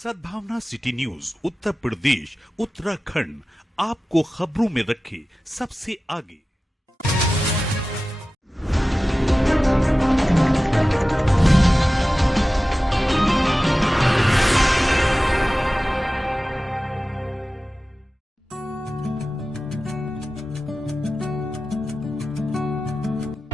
सद्भावना city news Uttar Pradesh Uttarakhand आपको खबरों में रखे सबसे आगे।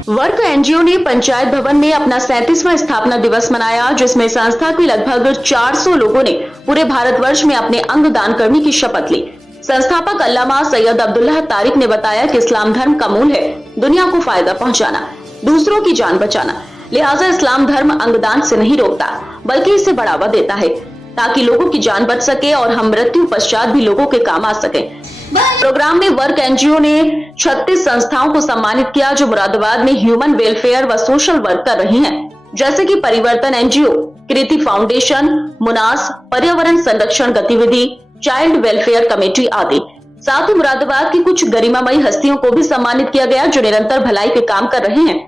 वर्क एनजीओ ने पंचायत भवन में अपना 37वां स्थापना दिवस मनाया, जिसमें संस्था के लगभग 400 लोगों ने पूरे भारतवर्ष में अपने अंग दान करने की शपथ ली। संस्थापक अल्लामा सैयद अब्दुल्लाह तारिक ने बताया कि इस्लाम धर्म का मूल है दुनिया को फायदा पहुंचाना, दूसरों की जान बचाना। लिहाजा इस्लाम धर्म अंगदान से नहीं रोकता बल्कि इसे बढ़ावा देता है ताकि लोगों की जान बच सके और हम मृत्यु पश्चात भी लोगों के काम आ सके। प्रोग्राम में वर्क एनजीओ ने 36 संस्थाओं को सम्मानित किया जो मुरादाबाद में ह्यूमन वेलफेयर व सोशल वर्क कर रही हैं, जैसे कि परिवर्तन एनजीओ, कृति फाउंडेशन, मुनास, पर्यावरण संरक्षण गतिविधि, चाइल्ड वेलफेयर कमेटी आदि। साथ ही मुरादाबाद की कुछ गरिमामयी हस्तियों को भी सम्मानित किया गया जो निरंतर भलाई के काम कर रहे हैं,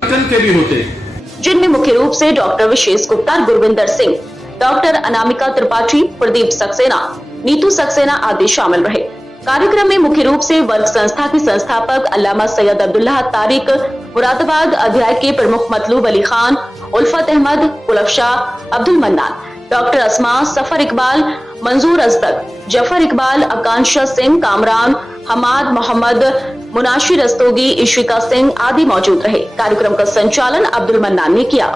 जिनमें मुख्य रूप से डॉक्टर विशेष गुप्ता, गुरविंदर सिंह, डॉक्टर अनामिका त्रिपाठी, प्रदीप सक्सेना, नीतू सक्सेना आदि शामिल रहे। कार्यक्रम में मुख्य रूप से वर्क संस्था के संस्थापक अल्लामा सैयद अब्दुल्लाह तारिक, मुरादाबाद अध्याय के प्रमुख मतलूब अली खान, उल्फत अहमद, कुलफ शाह, अब्दुल मन्नान, डॉक्टर अस्मा, सफर इकबाल, मंजूर अजदक, जफर इकबाल, आकांक्षा सिंह, कामरान, हमाद मोहम्मद, मुनाशी रस्तोगी, इशिका सिंह आदि मौजूद रहे। कार्यक्रम का संचालन अब्दुल मन्नान ने किया।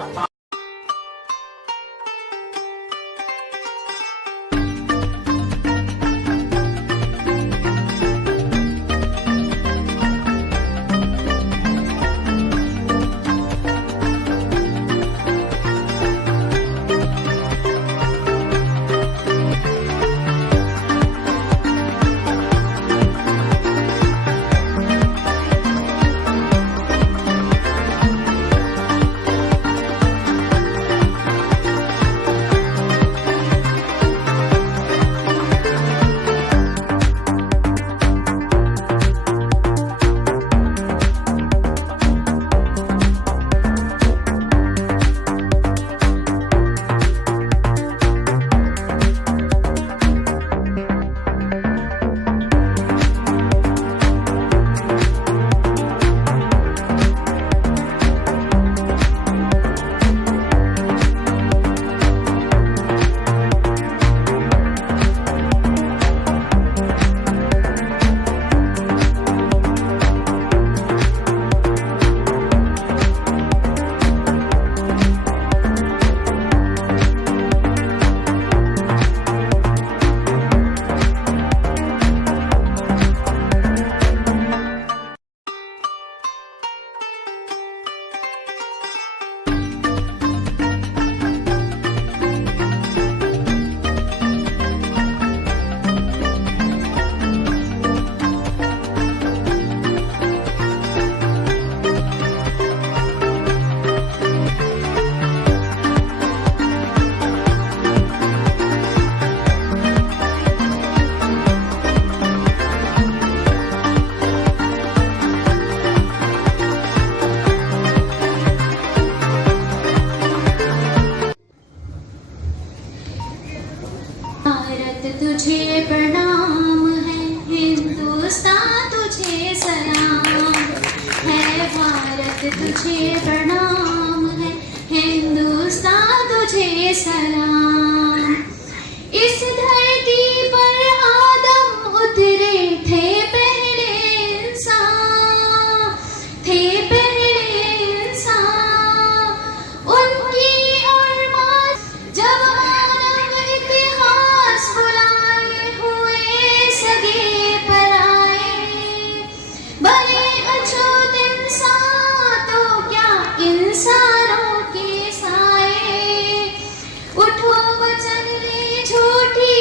तुझे प्रणाम है, हिंदुस्तान तुझे सलाम है। भारत तुझे प्रणाम है, हिंदुस्तान तुझे सलाम। इस धरती पर आदम उतरे थे पहले इंसान, थे पहले इंसान। उनकी अरमान जब बुलाए हुए सगे पराए, भले अछूत इंसान तो क्या इंसानों के साए। उठो वचन ले झूठी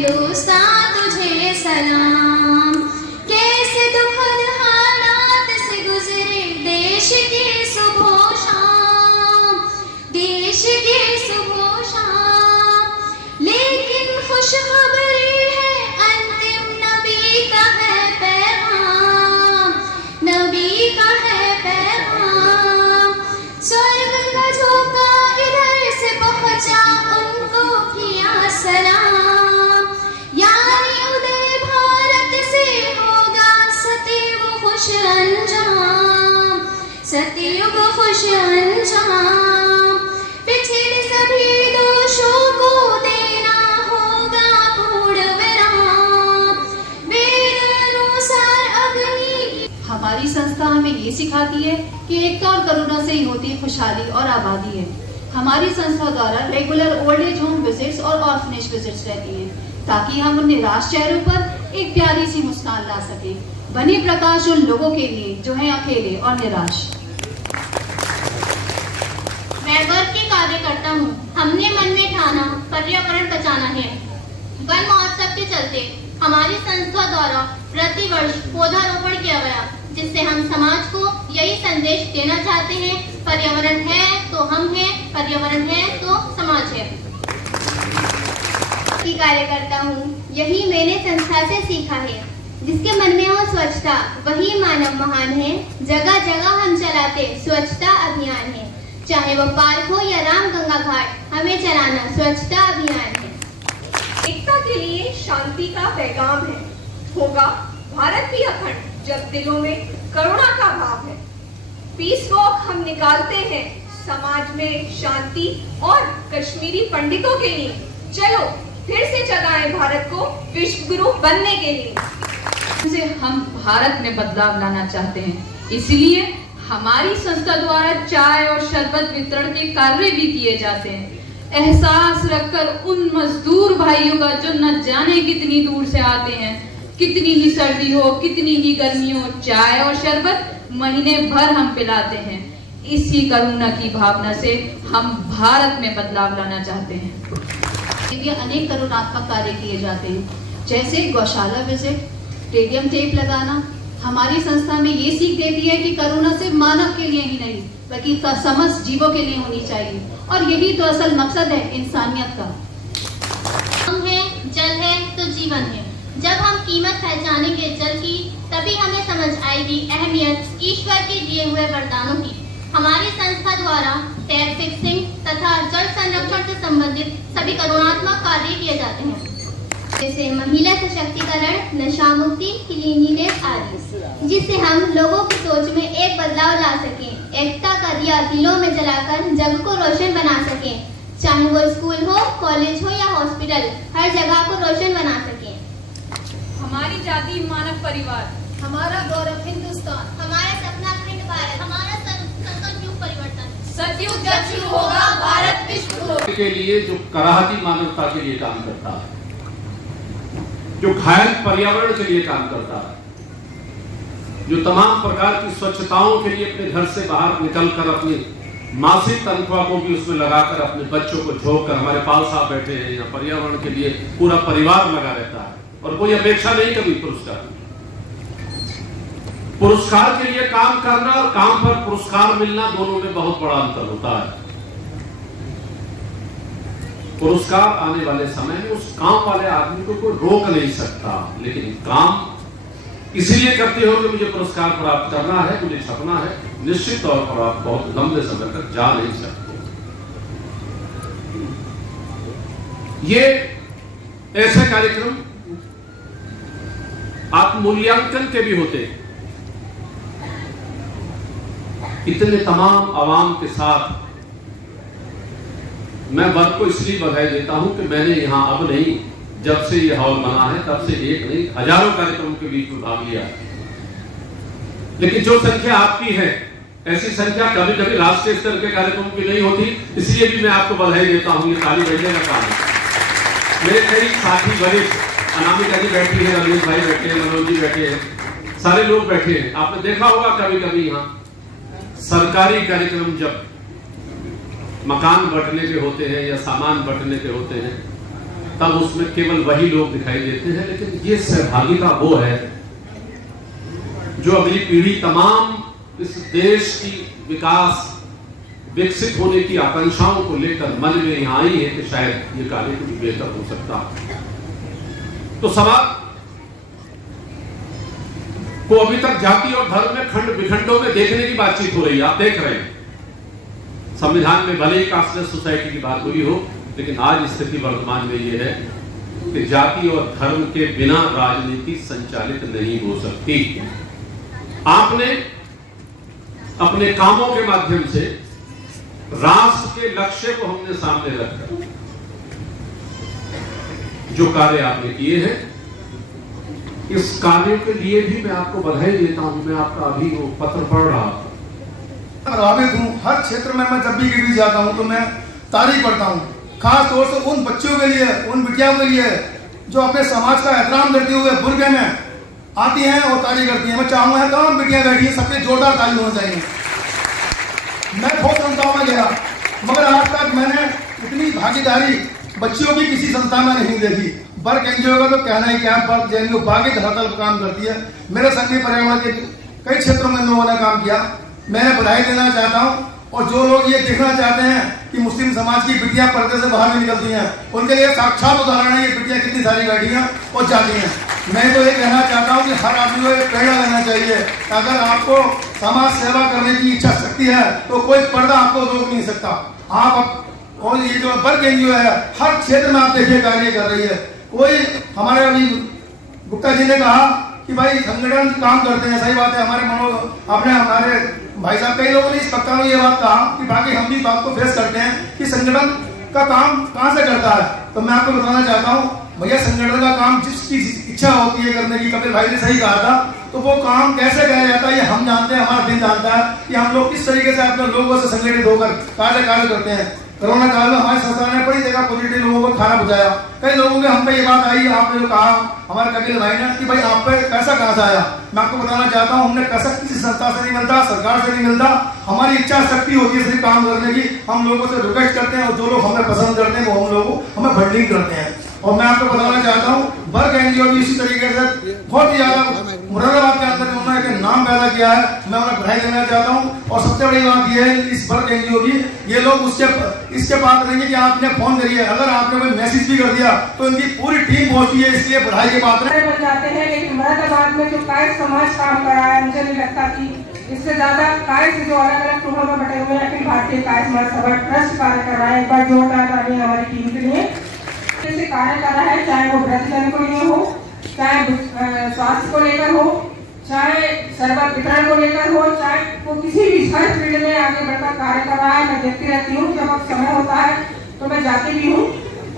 हिंदुस्तान तुझे सलाम। कैसे दुखद हालात से गुजरे देश की सुबह शाम, देश की सुबह शाम। लेकिन खुशखबरी है अंतिम नबी का है पैगाम, नबी का है पैगाम। स्वर्ग का झोंका इधर से पहुंचा उनको किया सलाम। यानी उदय भारत से होगा सतयुग खुश अंजाम, सतयुग खुश अंजाम। पिछले सभी दोषों को देना होगा पूर्ण विराम, वेद अनुसार अग्नि। हमारी संस्था हमें ये सिखाती है कि एकता और करुणा से ही होती है खुशहाली और आबादी है। हमारी संस्था द्वारा regular old age home visits और ऑर्फनेज विजिट्स रहती हैं ताकि हम उन निराश चेहरों पर एक प्यारी सी मुस्कान ला सके। बने प्रकाश उन लोगों के लिए जो हैं अकेले और निराश। मैं गर्व के कार्य करता हूँ। हमने मन में ठाना पर्यावरण बचाना है। वन महोत्सव के चलते हमारी संस्था द्वारा प्रतिवर्ष पौधारोपण किया गया, जिससे हम समाज को यही संदेश देना चाहते हैं, पर्यावरण है तो हम हैं, पर्यावरण है तो समाज है। की कार्य करता हूँ, यही मैंने संस्था से सीखा है। जिसके मन में हो स्वच्छता वही मानव महान है। जगह जगह हम चलाते स्वच्छता अभियान है, चाहे वो पार्क हो या रामगंगा घाट, हमें चलाना स्वच्छता अभियान है। एकता के लिए शांति का पैगाम है। होगा भारत भी अखंड जब दिलों में करुणा का भाव है। पीस वॉक हम निकालते हैं समाज में शांति और कश्मीरी पंडितों के लिए। चलो फिर से जगाएं भारत को विश्व गुरु बनने के लिए। से हम भारत में बदलाव लाना चाहते हैं, इसलिए हमारी संस्था द्वारा चाय और शरबत वितरण के कार्य भी किए जाते हैं। एहसास रखकर उन मजदूर भाइयों का जो न जाने कितनी दूर से आते हैं, कितनी ही सर्दी हो कितनी ही गर्मी हो, चाय और शरबत महीने भर हम पिलाते हैं। इसी करुणा की भावना से हम भारत में बदलाव लाना चाहते हैं। ये अनेक करुणात्मक कार्य किए जाते हैं, जैसे गौशाला विजिट, रेडियम टेप लगाना। हमारी संस्था में ये सीख देती है कि करुणा सिर्फ मानव के लिए ही नहीं बल्कि समस्त जीवों के लिए होनी चाहिए, और यही तो असल मकसद है इंसानियत का। हम है, जल है तो जीवन है। जब हम कीमत पहचानेंगे जल की, तभी हमें समझ आएगी अहमियत ईश्वर के दिए हुए वरदानों की। हमारी संस्था द्वारा टैप फिक्सिंग तथा जल संरक्षण से संबंधित सभी करुणात्मक कार्य किए जाते हैं, जैसे महिला सशक्तिकरण, नशा मुक्ति, क्लीनिनेस आदि, जिससे हम लोगों की सोच में एक बदलाव ला सकें। एकता का दिया दिलों में जलाकर जग को रोशन बना सकें, चाहे वो स्कूल हो, कॉलेज हो या हॉस्पिटल, हर जगह को रोशन बना सकें। हमारी जाति मानव परिवार, हमारा गौरव हिंदुस्तान, हमारा सपना अखंड भारत, हमारा संकल्प युग परिवर्तन। सतयुग जब शुरू होगा भारत विश्व गुरु के लिए जो कराहती मानवता के लिए काम करता है, जो घायल पर्यावरण के लिए काम करता है, जो तमाम प्रकार की स्वच्छताओं के लिए अपने घर से बाहर निकलकर अपनी मासिक तनख्वाह को भी उसमें लगाकर अपने बच्चों को झोंक कर, हमारे पाल साहब बैठे हैं या पर्यावरण के लिए पूरा परिवार लगा रहता है, और कोई अपेक्षा नहीं कभी पुरस्कार के लिए काम करना और काम पर पुरस्कार मिलना, दोनों में बहुत बड़ा अंतर होता है। पुरस्कार आने वाले समय में उस काम वाले आदमी को कोई रोक नहीं सकता, लेकिन काम इसलिए करते हो कि मुझे पुरस्कार प्राप्त करना है, मुझे छपना है, निश्चित तौर पर आप बहुत लंबे समय तक जा नहीं सकते। ये ऐसे कार्यक्रम आत्ममूल्यांकन के भी होते हैं। इतने तमाम आवाम के साथ मैं वर्ग को इसलिए बधाई देता हूं कि मैंने यहां अब नहीं, जब से ये हॉल बना है तब से एक नहीं हजारों कार्यक्रमों के बीच में भाग लिया, लेकिन जो संख्या आपकी है ऐसी संख्या कभी कभी राष्ट्रीय स्तर के कार्यक्रमों की नहीं होती, इसलिए भी मैं आपको बधाई देता हूं। ये ताली बजने का काम है। मेरे कई साथी वरिष्ठ, अनामिका जी बैठी है, रमेश भाई बैठे हैं, मनोज जी बैठे हैं, सारे लोग बैठे हैं। आपने देखा होगा कभी कभी यहाँ सरकारी कार्यक्रम जब मकान बंटने के होते हैं या सामान बंटने के होते हैं, तब उसमें केवल वही लोग दिखाई देते हैं, लेकिन ये सहभागिता वो है जो अगली पीढ़ी तमाम इस देश की विकास विकसित होने की आकांक्षाओं को लेकर मन में यहाँ आई है कि शायद ये कार्य कुछ बेहतर हो सकता। तो समाज को अभी तक जाति और धर्म में खंड विखंडों में देखने की बातचीत हो रही है, आप देख रहे हैं। संविधान में भले ही कास्टलेस सोसाइटी की बात हुई हो, लेकिन आज स्थिति वर्तमान में यह है कि जाति और धर्म के बिना राजनीति संचालित नहीं हो सकती। आपने अपने कामों के माध्यम से राष्ट्र के लक्ष्य को हमने सामने रखकर जो कार्य आपने किए हैं, इस कार्य के लिए भी मैं आपको बधाई देता हूं। मैं आपका अभी वो पत्र पढ़ रहा था। प्रभावित हूँ हर क्षेत्र में, मैं जब भी कहीं जाता हूँ तो मैं तारीफ करता हूँ, खास तौर से उन बच्चों के लिए, उन बिटियाओं के लिए जो अपने समाज का एहतराम करते हुए बुर्के में आती हैं और तारीफ करती हैं। मैं चाहूँगा तमाम बिटियाँ बैठी हैं, सबके जोरदार ताली होना चाहिए। मैं बहुत संस्थाओं में गया, मगर आज तक मैंने इतनी भागीदारी बच्चियों की किसी संस्था में नहीं देखी। वर्क एनजीओ का तो कहना ही क्या, वर्क एनजीओ बाकी धरातल पर काम करती है। मेरे संघीय पर्यावरण के कई क्षेत्रों में लोगों ने काम किया, मैं बधाई देना चाहता हूँ। और जो लोग ये देखना चाहते हैं कि मुस्लिम समाज की बिटियां पर्दे से बाहर नहीं निकलती हैं, उनके लिए साक्षात उदाहरण है ये बिटियां कितनी सारी बैठी हैं और जाती हैं। मैं तो ये कहना चाहता हूँ कि हर आदमी को एक प्रेरणा लेना चाहिए। अगर आपको समाज सेवा करने की इच्छा शक्ति है तो कोई पर्दा आपको रोक नहीं सकता। आप और ये जो वर्क एनजीओ है हर क्षेत्र में आप देखिए कार्य कर रही है। कोई हमारे अभी गुप्ता जी ने कहा कि भाई संगठन काम करते हैं, सही बात है। हमारे भाई साहब कई लोगों ने इस वक्ता में ये बात कहा कि बाकी हम भी बात को फेस करते हैं कि संगठन का काम कहाँ से करता है। तो मैं आपको बताना चाहता हूँ भैया, संगठन का काम जिसकी इच्छा होती है करने की, कपिल भाई ने सही कहा था, तो वो काम कैसे किया जाता है ये हम जानते हैं, हमारा दिन जानता है कि हम लोग किस तरीके से अपने लोगों से संगठित होकर कार्य करते हैं। कोरोना काल में हमारी संस्था ने बड़ी जगह पॉजिटिव लोगों को खाना पहुंचाया। कई लोगों के हम पे ये बात आई, आपने जो कहा हमारे कपिल भाई ने कि भाई आप पे पैसा कहाँ से आया। मैं आपको बताना चाहता हूँ हमने पैसा किसी संस्था से नहीं मिलता, सरकार से नहीं मिलता। हमारी इच्छा शक्ति होती है सिर्फ काम करने की। हम लोगों से रिक्वेस्ट करते हैं और जो लोग हमें पसंद करते हैं वो हम लोगों को हमें फंडिंग करते हैं। और मैं आपको बताना चाहता हूँ वर्क एनजीओ भी इसी तरीके से बहुत ही ज्यादा मुरादाबाद के अंदर उन्होंने एक नाम पैदा किया है, मैं उन्हें बधाई देना चाहता हूँ। और सबसे बड़ी बात यह है इस वर्क एनजीओ की, ये लोग इसके पास रहेंगे कि आपने फोन करिए, अगर आपने कोई मैसेज भी कर दिया तो इनकी पूरी टीम पहुंचती है, इसलिए बधाई के पात्र बन जाते हैं। लेकिन मुरादाबाद में जो कायद समाज काम कर रहा है, मुझे नहीं लगता कि इससे ज्यादा कायद से जो अलग अलग टुकड़ों में बटे हुए हैं, भारतीय कायद समाज सभा ट्रस्ट कार्य कर रहा है। एक बार जोरदार ताली हमारी टीम के लिए से कार्य कर रहा है, चाहे वो वृद्धजन को लिए हो, चाहे स्वास्थ्य को लेकर हो, चाहे शरबत वितरण को लेकर हो, चाहे वो किसी भी हर फील्ड में आगे बढ़कर कार्य कर रहा है। मैं देखती रहती हूँ, जब अब समय होता है तो मैं जाती भी हूँ।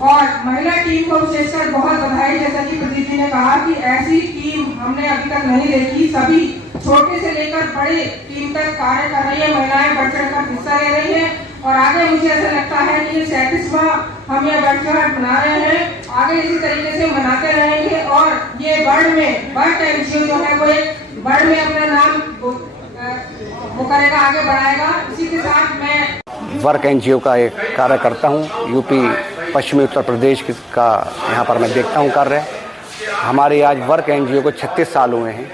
और महिला टीम को विशेषकर बहुत बधाई, जैसा कि प्रदीप जी ने कहा कि ऐसी टीम हमने अभी तक नहीं देखी। सभी छोटे से लेकर बड़े टीम तक कार्य कर रही है, महिलाएं बढ़ चढ़ कर हिस्सा ले रही है। और आगे मुझे ऐसा लगता है कि 37वां हम यह वर्षगांठ मना रहे हैं, आगे इसी तरीके से मनाते रहेंगे। और ये वर्ल्ड में वर्क एनजीओ जो है वो एक वर्ल्ड में अपना नाम वो करेगा, आगे बढ़ाएगा। इसी के साथ मैं वर्क एनजीओ का एक कार्य करता हूँ, यूपी पश्चिमी उत्तर प्रदेश का यहाँ पर मैं देखता हूँ कार्य। हमारे आज वर्क एनजीओ को 36 साल हुए हैं,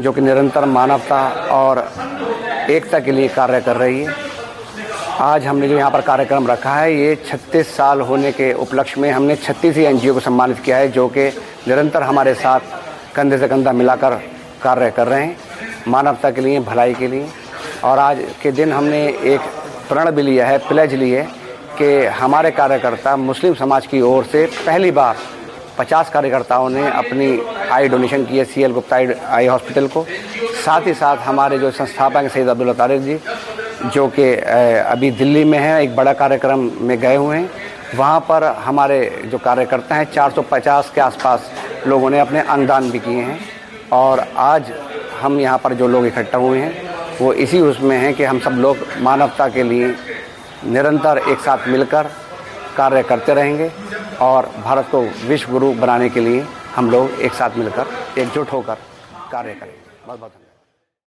जो कि निरंतर मानवता और एकता के लिए कार्य कर रही है। आज हमने जो यहाँ पर कार्यक्रम रखा है, ये 36 साल होने के उपलक्ष्य में हमने 36 ही एनजीओ को सम्मानित किया है, जो कि निरंतर हमारे साथ कंधे से कंधा मिलाकर कार्य कर रहे हैं मानवता के लिए, भलाई के लिए। और आज के दिन हमने एक प्रण भी लिया है, प्लेज ली है कि हमारे कार्यकर्ता मुस्लिम समाज की ओर से पहली बार 50 कार्यकर्ताओं ने अपनी आई डोनेशन की है CL गुप्ता आई हॉस्पिटल को। साथ ही साथ हमारे जो संस्थापक हैं सैयद अब्दुल्ला तारिक जी, जो कि अभी दिल्ली में हैं, एक बड़ा कार्यक्रम में गए हुए हैं। वहाँ पर हमारे जो कार्यकर्ता हैं 450 के आसपास लोगों ने अपने अंगदान भी किए हैं। और आज हम यहाँ पर जो लोग इकट्ठा हुए हैं वो इसी उसमें हैं कि हम सब लोग मानवता के लिए निरंतर एक साथ मिलकर कार्य करते रहेंगे और भारत को विश्व गुरु बनाने के लिए हम लोग एक साथ मिलकर एकजुट होकर कार्य करेंगे। बहुत बहुत